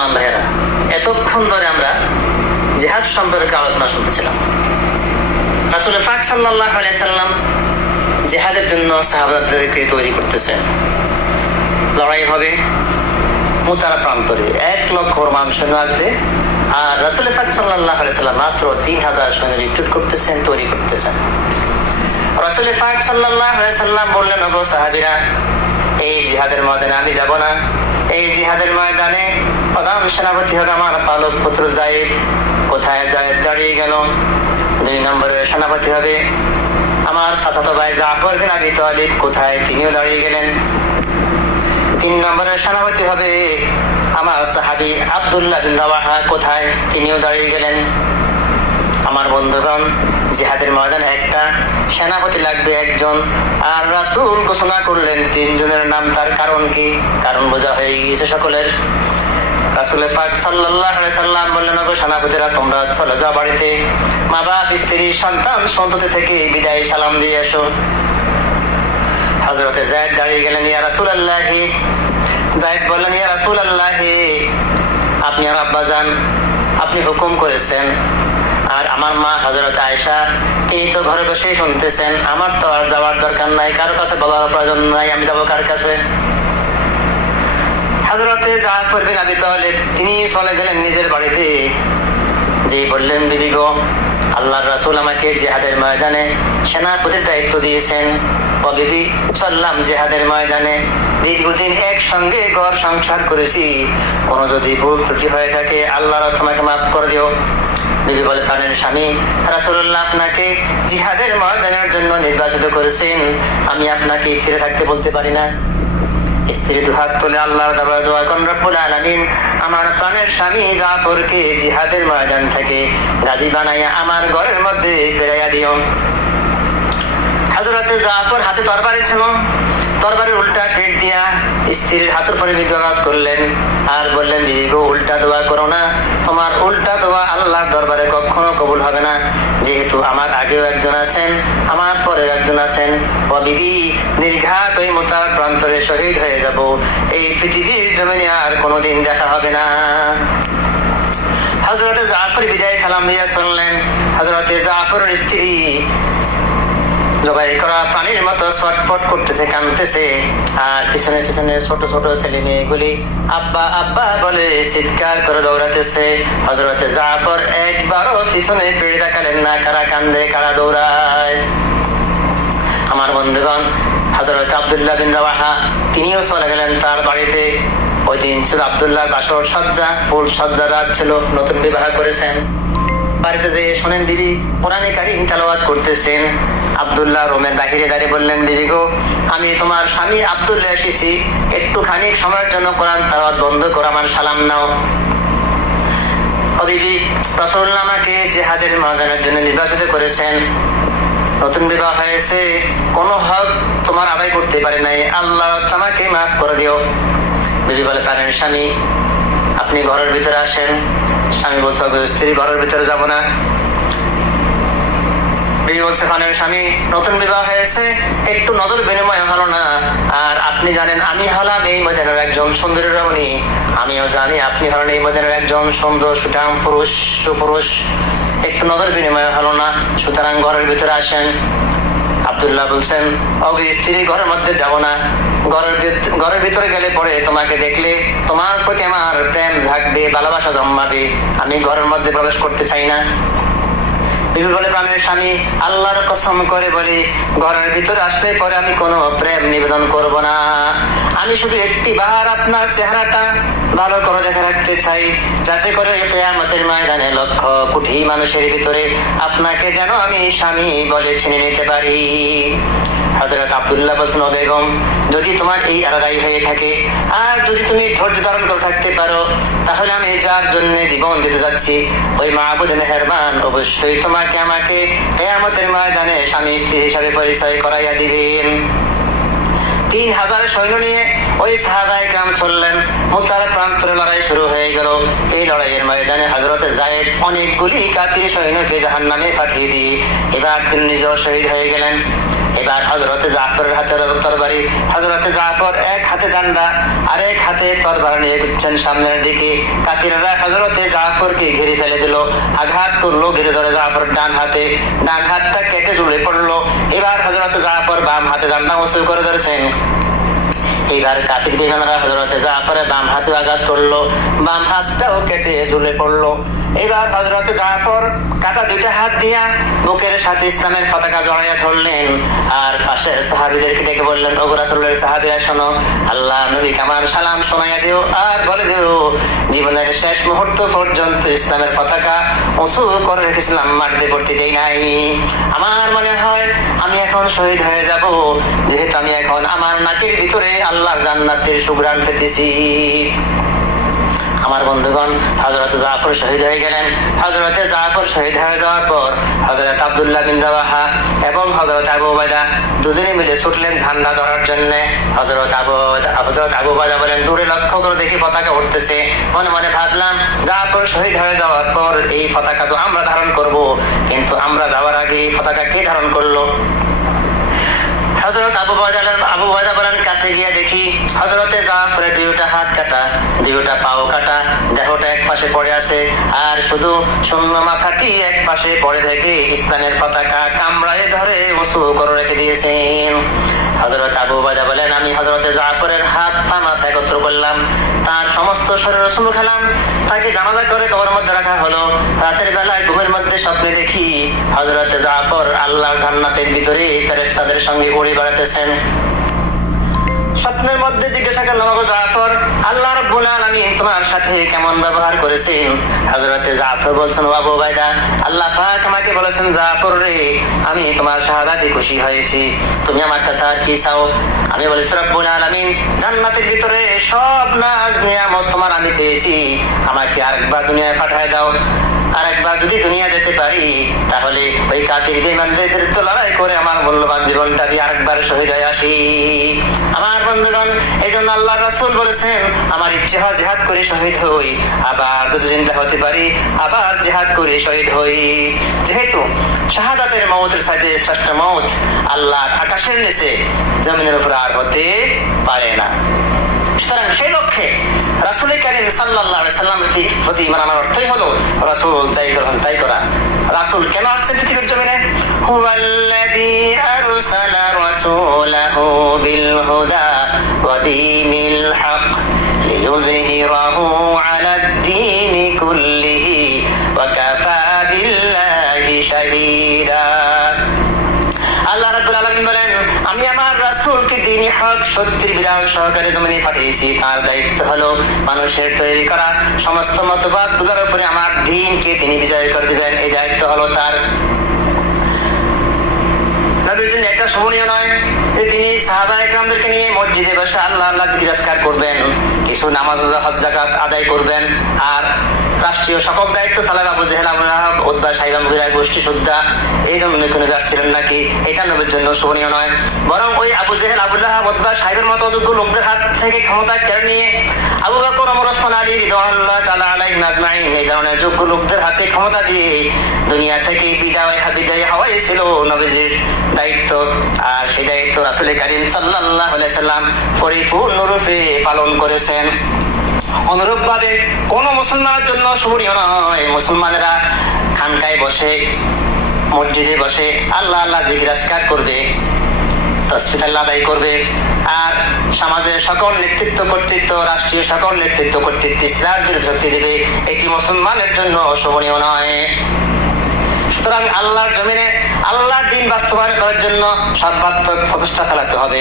মুসলমান ভাইয়েরা, এতক্ষণ ধরে আমরা জিহাদ সম্পর্কে আলোচনা শুনতেছিলাম। রাসূল পাক সাল্লাল্লাহু আলাইহি সাল্লাম জিহাদের জন্য সাহাবাদেরকে তৈরি করতেছেন। লড়াই হবে মুতারা প্রান্তরে, 1 লক্ষ রোমান সৈন্য আসবে, আর রাসূল পাক সাল্লাল্লাহু আলাইহি সাল্লাম মাত্র 3000 সৈন্য রিক্রুট করতেছেন, তৈরি করতেছেন। রাসূল পাক সাল্লাল্লাহু আলাইহি সাল্লাম বললেন, ওগো সাহাবীরা, এই জিহাদের ময়দানে আমি যাব না। এই জিহাদের ময়দানে প্রধান সেনাপতি হবে আমার পালক পুত্র যায়েদ। কোথায় যায়েদ দাঁড়িয়ে গেল? 2 নম্বরের সেনাপতি হবে আমার চাচাতো ভাই জাফর বিন আবি তালিব। কোথায়? তিনিও দাঁড়িয়ে গেলেন। 3 নম্বরের সেনাপতি হবে আমার সাহাবী আব্দুল্লাহ বিন রাওয়াহা। কোথায়? তিনিও দাঁড়িয়ে গেলেন। আমার বন্ধুগণ, জিহাদের ময়দানে একটা সেনাপতি লাগবে, একজন, আর রাসূল ঘোষণা করলেন 3 জনের নাম। তার কারণ কি? কারণ বোঝা হয়ে গিয়েছে সকলের। রাসূল পাক সাল্লাল্লাহু আলাইহি সাল্লাম বললেন, ওগো সেনাপতিরা, তোমরা চলে যাও বাড়িতে, মা বাপ, স্ত্রী, সন্তান সন্ততি থেকে বিদায় সালাম দিয়ে এসো। হযরতে যায়েদ দাঁড়িয়ে গেলেন। ইয়া রাসূলুল্লাহ, যায়েদ বললেন, ইয়া রাসূলুল্লাহ, আপনি আর আব্বা যান, আপনি হুকুম করেছেন, আর আমার মা হযরতে আয়েশা এই তো ঘরে বসেই শুনতেছেন, আমার তো আর যাওয়ার দরকার নাই, কারো কাছে বলার প্রয়োজন নাই, আমি যাবো কার কাছে? হযরতে জাফর বিন আবি তালিব তিনি চলে গেলেন নিজের বাড়িতে। যেই বললেন, বিবি গো, আল্লাহর রাসূল আমাকে জিহাদের ময়দানে সেনাপতির দায়িত্ব দিয়েছেন। ও বিবি, চললাম জিহাদের ময়দানে, দীর্ঘদিন একসঙ্গে ঘর সংসার করেছি, কোনো যদি ভুল ত্রুটি হয়ে থাকে আল্লাহর রাসূল আমাকে মাফ করে দিও। বিবি বলে, প্রাণের স্বামী, রাসূলুল্লাহ আপনাকে জিহাদের ময়দানের জন্য নির্বাচিত করেছেন, আমি আপনাকে ফিরে থাকতে বলতে পারি না। স্ত্রী দুহাত তুলে আল্লাহর দরবারে দোয়া করেন, রব্বুল আলামিন, আমার প্রাণের স্বামী জাফরকে জিহাদের ময়দান থেকে গাজী বানাইয়া আমার ঘরের মধ্যে ফিরাইয়া দিও। হযরতে জাফর হাতে তরবারি ছিল, তরবারির উল্টা পিঠ দিয়া স্ত্রীর হাতের পরে বিদ্যাবাদ করলেন, আর বললেন, বিবি গো, উল্টা দোয়া করো না, তোমার উল্টা দোয়া আল্লাহর দরবারে কখনো কবুল হবে না, যেহেতু আমার আগেও একজন আছেন, আমার পরেও একজন আছেন। ও বিবি, নির্ঘাত ওই মুতার প্রান্তরে শহীদ হয়ে যাব, এই পৃথিবীর জমিনে আর কোনোদিন দেখা হবে না। হযরতে জাফর বিদায় সালাম দিয়া শুনলেন। হযরতে জাফরের স্ত্রী জবাই করা প্রাণীর মতো ছটফট করতেছে, কাঁদতেছে, আর পিছনে পিছনে ছোট ছোট ছেলে মেয়েগুলি আব্বা আব্বা বলে চিৎকার করে দৌড়াতেছে। হযরতে জাফর একবারও পিছনে ফিরে তাকালেন না, কারা কান্দে কারা দৌড়ায়। আমার বন্ধুগণ, হযরত আব্দুল্লাহ বিন রাওয়াহা তিনিও চলে গেলেন তার বাড়িতে। ওই দিন ছিল আব্দুল্লাহর বাসর সজ্জা, ফুল সজ্জা রাত ছিল, নতুন বিবাহ করেছেন। বাড়িতে যেয়ে শোনেন বিবি কোরআনে কারীম তেলাওয়াত করতেছেন। আব্দুল্লাহ রুমের বাহিরে দাঁড়িয়ে বললেন, বিবি গো, আমি তোমার স্বামী আব্দুল্লাহ এসেছি, একটু খানিক সময়ের জন্য কোরআন তেলাওয়াত বন্ধ করে আমার সালাম নাও। ও বিবি, রাসূলুল্লাহ আমাকে জিহাদের ময়দানের জন্য নির্বাচিত করেছেন, নতুন বিবাহ হয়েছে, কোনো হক তোমার আদায় করতে পারে নাই, আল্লাহ আমাকে মাফ করে দিও। বিবি বলে, প্রাণের স্বামী, আপনি ঘরের ভিতরে আসেন। স্বামী বলছে, স্ত্রী ঘরের ভিতরে যাব না। বিবি বলছে, প্রাণের স্বামী, নতুন বিবাহ হয়েছে, একটু নজর বিনিময় হলো না, আর আপনি জানেন আমি হলাম এই ময়দানের একজন সুন্দরী রমণী, আমিও জানি আপনি হলেন এই ময়দানের একজন সুন্দর সুঠাম পুরুষ, সুপুরুষ, একটু নজর বিনিময় হলো না, সুতরাং ঘরের ভিতরে আসেন। আব্দুল্লাহ বলছেন, ওগো স্ত্রী, ঘরের মধ্যে যাব না, ঘরের ভিতরে গেলে পরে তোমাকে দেখলে তোমার প্রতি আমার প্রেম জাগবে, ভালোবাসা জন্মাবে, আমি ঘরের মধ্যে প্রবেশ করতে চাই না। বিবি বলে, প্রাণের স্বামী, আল্লাহর কসম করে বলি, ঘরের ভিতরে আসলে পরে আমি কোনো প্রেম নিবেদন করব না, আমি শুধু একটি বার আপনার চেহারাটা ভালো করে দেখে রাখতে চাই, যাতে করে কিয়ামতের ময়দানে লক্ষ কোটি মানুষের ভিতরে আপনাকে যেন আমি স্বামী বলে চিনে নিতে পারি। হযরত আব্দুল্লাহ বলছেন, ও বেগম, যদি তোমার এই আরাদাই হয়ে থাকে, আর যদি তুমি ধৈর্য ধারণ করে থাকতে পারো, তাহলে আমি যার জন্য জীবন দিতে যাচ্ছি ওই মাবুদ মেহেরবান অবশ্যই তোমাকে আমাকে কিয়ামতের ময়দানে স্বামী স্ত্রী হিসাবে পরিচয় করাইয়া দিবেন। 3000 সৈন্য নিয়ে ওই সাহাবায়ে কেরাম চললেন। মুতার প্রান্তরে লড়াই শুরু হয়ে গেল। এই লড়াইয়ের ময়দানে হযরতে যায়েদ অনেকগুলি কাফির সৈন্যকে জাহান্নামে পাঠিয়ে দিয়ে এবার তিনি নিজেও শহীদ হয়ে গেলেন। এবার হযরতে জাফরের হাতে তরবারি, হযরতে জাফর এক হাতে জান্ডা আর এক হাতে তরবারি নিয়ে ঘুরছেন সামনের দিকে। কাফিররা হযরতে জাফরকে ঘিরে ফেলে দিল, আঘাত করলো, ঘিরে ধরে জাফর ডান হাতটা কেটে ঝুলে পড়লো। এবার হযরতে জাফর বাম হাতে জান্ডা উঁচু করে ধরেছেন। এবার কাফির বেঈমানরা হযরতে জাফরের বাম হাতে আঘাত করলো, বাম হাতটাও কেটে ঝুলে পড়লো। এবার হযরতে জাফর কাটা দুইটা হাত দিয়া বুকের সাথে ইসলামের পতাকা জড়াইয়া ধরলেন আর পাশের সাহাবীদেরকে ডেকে বললেন, ওগো রাসূলের সাহাবীরা শোনো, আল্লাহ নবী আমার সালাম শোনাইয়া দিও আর বলে দিও জীবনের শেষ মুহূর্ত পর্যন্ত ইসলামের পতাকা উঁচু করে রেখেছিলাম, মাটিতে পড়তে দেই নাই। আমার মনে হয় আমি এখন শহীদ হয়ে যাব, যেহেতু আমি এখন আমার নাকের ভিতরে আল্লাহর জান্নাতের সুঘ্রাণ পেতেছি। আমার বন্ধুগণ, হযরত জাফর শহীদ হয়ে গেলেন। হযরতে জাফর শহীদ হয়ে যাওয়ার পর হযরত আব্দুল্লাহ বিন রাওয়াহা এবং হযরত আবু উবাইদা দুজনে মিলে ছুটলেন ঝান্ডা ধরার জন্য। হযরত আবু উবাইদা বলেন, দূরে লক্ষ্য করে দেখি পতাকা উঠতেছে। মনে মনে ভাবলাম, জাফর শহীদ হয়ে যাওয়ার পর এই পতাকা তো আমরা ধারণ করব, কিন্তু আমরা যাওয়ার আগে এই পতাকা কে ধারণ করলো? হযরত আবু উবাইদা বলেন, কাছে গিয়ে দেখি হযরতে জাফরের দুইটা হাত কাটা, দুইটা পাও কাটা, দেহটা এক পাশে পড়ে আছে আর শুধু শূন্য মাথাটি এক পাশে পড়ে থেকে ইসলামের পতাকা কামড়ায় ধরে উঁচু করে রেখে দিয়েছেন। হযরত আবু উবাইদা বলেন, আমি হযরতে জাফরের হাত পা মাথা একত্র করলাম, তার সমস্ত শরীর রসুল খেলাম, তাকে জানাজা করে কবরের মধ্যে রাখা হলো। রাতের বেলায় ঘুমের মধ্যে স্বপ্নে দেখি হযরতে জাফর আল্লাহর জান্নাতের ভিতরে ফেরেশতাদের সঙ্গে উড়ে বেড়াতেছেন। স্বপ্নের মধ্যে জিজ্ঞাসা করলাম, ওগো জাফর, আল্লাহ রাব্বুল আলামিন তোমার সাথে কেমন ব্যবহার করেছেন? হযরতে জাফর বলছেন, ও আবু উবাইদা, আল্লাহ পাক আমাকে বলেছেন, জাফর রে, আমি তোমার শাহাদাতে খুশি হয়েছি, তুমি আমার কাছে আর কি চাও? আমি বলেছি, রাব্বুল আলামিন জান্নাতের ভিতরে সব নাজ নিয়ামত তোমার আমি পেয়েছি, আমাকে আরেকবার দুনিয়ায় পাঠায় দাও। আরেকবার যদি দুনিয়া যেতে পারি তাহলে ওই কাফির বেঈমানদের বিরুদ্ধে লড়াই করে আমার মূল্যবান জীবনটা দিয়ে আরেকবার শহীদ হয়ে আসি। আমার বন্ধুগণ, এই জন্য আল্লাহ রাসূল বলেছেন, আমার ইচ্ছে হয় জিহাদ করে শহীদ হই, আবার যদি চিন্তা হতে পারি আবার জিহাদ করে শহীদ হই। যেহেতু শাহাদাতের মওতের সাথে শ্রেষ্ঠ মওত আল্লাহ আকাশের নিচে জমিনের উপর আর হতে পারে না। সুতরাং সেই লক্ষ্যে রাসূল কারীম সাল্লাল্লাহু আলাইহি সাল্লামের প্রতি ঈমান আনার অর্থই হলো রাসূল যাই করেন তাই করা। রাসূল কেন আসছেন পৃথিবীর জমিনে? হুয়াল্লাযী আরসালা রাসূলাহু বিল হুদা ওয়া দীনিল হক লিইয়ুযহিরাহু আলাদ দীনি কুল্লিহি ওয়া কাফা বিল্লাহি শাহীদা। আল্লাহ রাব্বুল আলামিন বলেন, আমি আমার রাসূলকে দ্বীন হক সত্যের বিধান সহকারে জমিনে পাঠিয়েছি। তার দায়িত্ব হলো মানুষের তৈরি করা সমস্ত মতবাদগুলোর উপরে আমার দ্বীনকে তিনি বিজয় করে দিবেন, এই দায়িত্ব হলো তার। নবীর জন্য এটা শোভনীয় নয় যে তিনি সাহাবায়ে কেরামদেরকে নিয়ে মসজিদে বসে আল্লাহ আল্লাহ জিজ্ঞাসা করবেন, কিছু নামাজ হজ যাকাত আদায় করবেন, আর রাষ্ট্রীয় সকল দায়িত্ব চালাবে আবু জেহেল, আবু লাহাব, উতবা, সাইবা, মুগীরা গোষ্ঠী সুদ্ধা। এই জন্য কোনো আসছিলেন নাকি? এটা নবীর জন্য শোভনীয় নয়। বরং ওই আবু জেহেল, আবু লাহাব, উতবা, সাইবার মতো অযোগ্য লোকদের হাত থেকে ক্ষমতা কেড়ে নিয়ে আবু বকর, ওমর, ওসমান, আলী রাদিয়াল্লাহু তাআলা আলাইহিম আজমাইন এই ধরনের যোগ্য লোকদের হাতে ক্ষমতা দিয়ে দুনিয়া থেকে বিদায় হওয়াই ছিল নবীজির দায়িত্ব। আর সেই দায়িত্ব রাসূল কারীম সাল্লাল্লাহু আলাইহি সাল্লাম পরিপূর্ণরূপে পালন করেছেন। অনুরূপ ভাবে কোন মুসলমানের জন্য শোভনীয় নয় মুসলমানেরা খানকায় বসে, মসজিদে বসে আল্লাহ আল্লাহ জিকির করবে, তাসবিহ আদায় করবে, আর সমাজের সকল নেতৃত্ব কর্তৃত্ব, রাষ্ট্রীয় সকল নেতৃত্ব কর্তৃত্ব ইসলামের বিরুদ্ধে শক্তি দেবে, এটি মুসলমানের জন্য শোভনীয় নয়। সুতরাং আল্লাহর জমিনে আল্লাহর দ্বীন বাস্তবায়ন করার জন্য সর্বাত্মক প্রচেষ্টা চালাতে হবে।